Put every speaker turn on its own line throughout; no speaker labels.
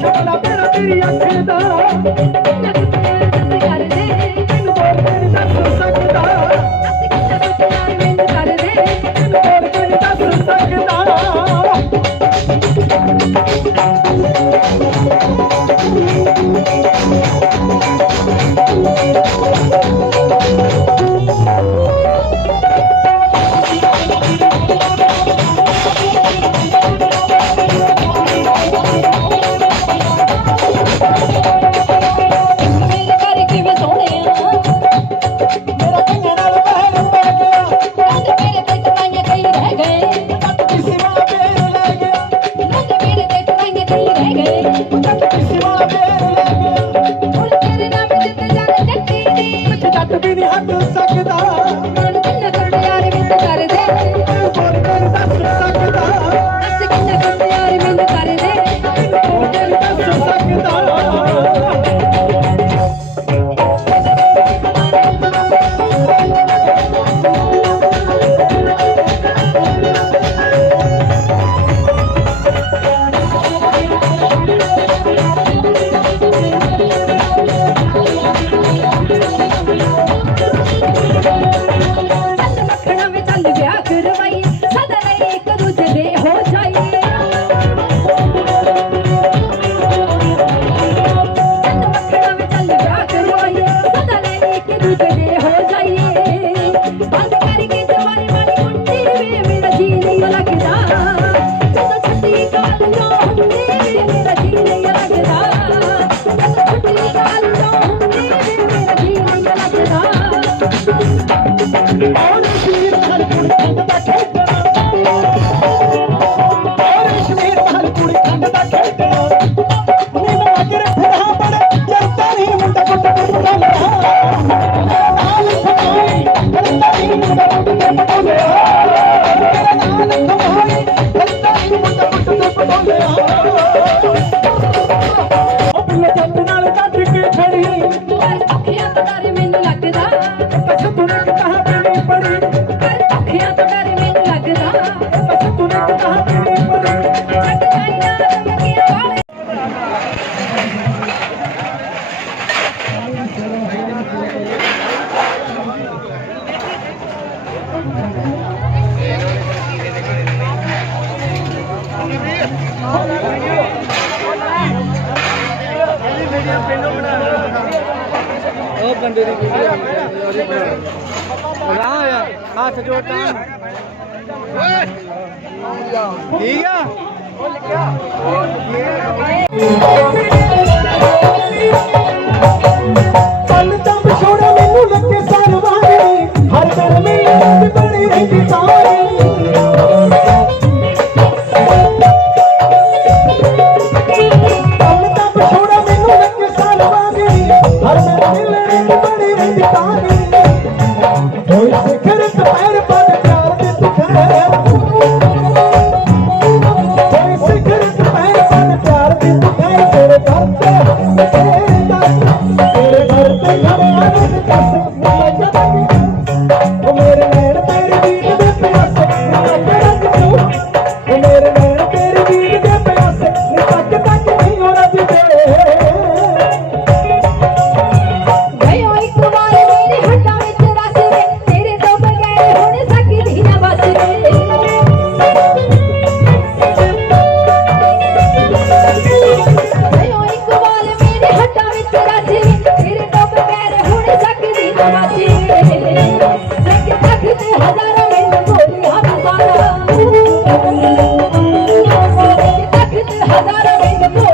ਸ਼ਬਲਾ ਤੇਰਾ ਤੇਰੀ ਅੱਖ ਦਾ ਕੰਡੇ ਦੀ ਵੀਡੀਓ ਰਾਹ ਆ ਹੱਥ ਜੋੜ ਤਾਂ। ਠੀਕ ਆ? ਉਹ ਲਿਖਿਆ Oh.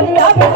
ಬಂದ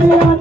दिया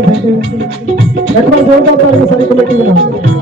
देखते हैं एक बार जोरदार तालियों से कमेटी बनाते